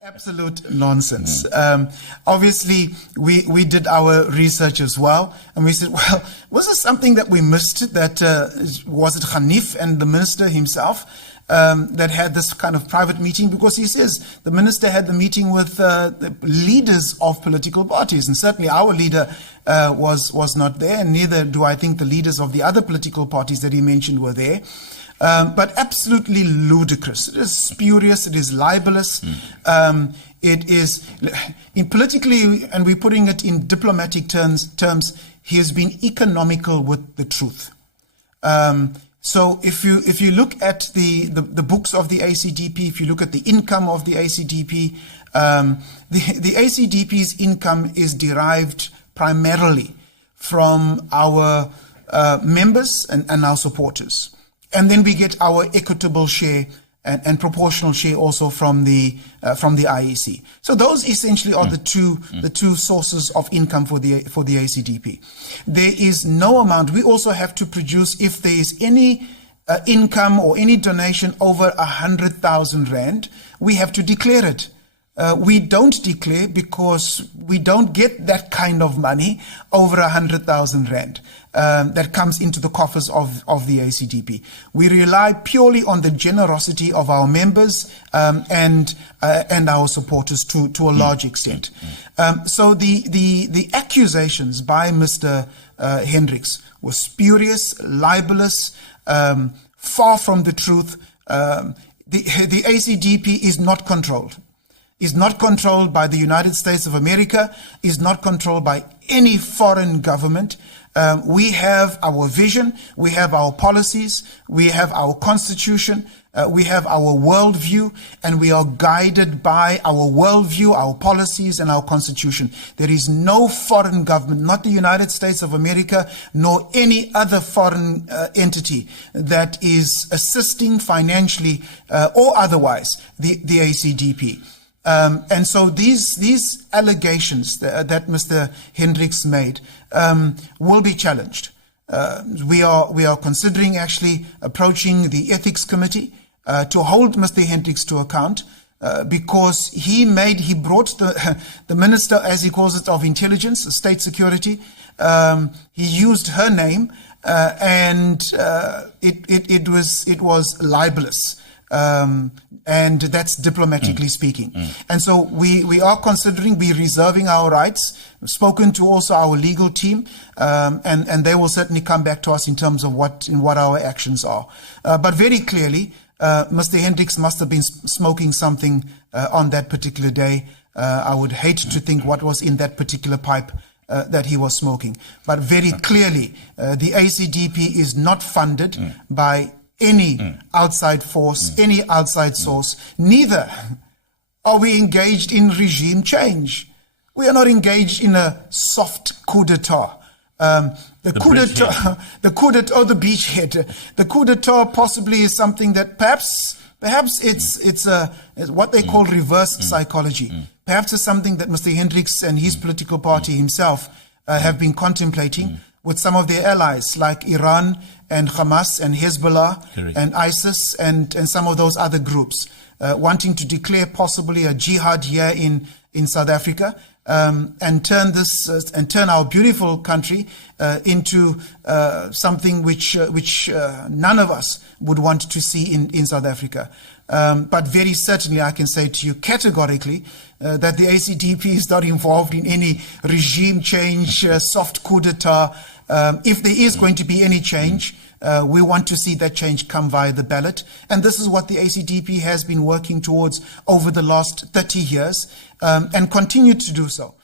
Absolute nonsense. Obviously, we did our research as well, and we said, well, was this something that we missed? That was it Ganief and the minister himself that had this kind of private meeting? Because he says the minister had the meeting with the leaders of political parties, and certainly our leader was not there, and neither do I think the leaders of the other political parties that he mentioned were there. But absolutely ludicrous. It is spurious. It is libelous. It is politically, and we're putting it in diplomatic terms. He has been economical with the truth. So if you look at the books of the ACDP, if you look at the income of the ACDP, the ACDP's income is derived primarily from our members and our supporters. And then we get our equitable share and proportional share also from the IEC. So those essentially are the two sources of income for the ACDP. There is no amount. We also have to produce, if there is any income or any donation over 100,000 rand, we have to declare it. We don't declare because we don't get that kind of money over 100,000 rand that comes into the coffers of the ACDP. We rely purely on the generosity of our members and our supporters to a large extent. So the accusations by Mr. Hendricks were spurious, libelous, far from the truth. The ACDP is not controlled. Is not controlled by the United States of America, is not controlled by any foreign government. We have our vision, we have our policies, we have our constitution, we have our worldview, and we are guided by our worldview, our policies, and our constitution. There is no foreign government, not the United States of America, nor any other foreign entity that is assisting financially or otherwise the ACDP. And so these allegations that Mr. Hendricks made will be challenged. We are considering actually approaching the ethics committee to hold Mr. Hendricks to account because he brought the minister, as he calls it, of intelligence, state security. He used her name and it was libelous. And that's diplomatically speaking. And so we are considering, we're reserving our rights. We've spoken to also our legal team, and they will certainly come back to us in terms of what our actions are. But very clearly, Mr. Hendricks must have been smoking something on that particular day. I would hate to think what was in that particular pipe that he was smoking. But very clearly, the ACDP is not funded by any outside force, any outside source. Neither are we engaged in regime change. We are not engaged in a soft coup d'etat. The coup d'etat, the beachhead. The coup d'etat possibly is something that perhaps it's what they call reverse psychology. Perhaps it's something that Mr. Hendricks and his political party himself have been contemplating with some of their allies like Iran and Hamas and Hezbollah and ISIS and some of those other groups, wanting to declare possibly a jihad here in South Africa, and turn our beautiful country into something which none of us would want to see in South Africa. But very certainly I can say to you categorically that the ACDP is not involved in any regime change, soft coup d'etat. If there is going to be any change, we want to see that change come via the ballot. And this is what the ACDP has been working towards over the last 30 years and continue to do so.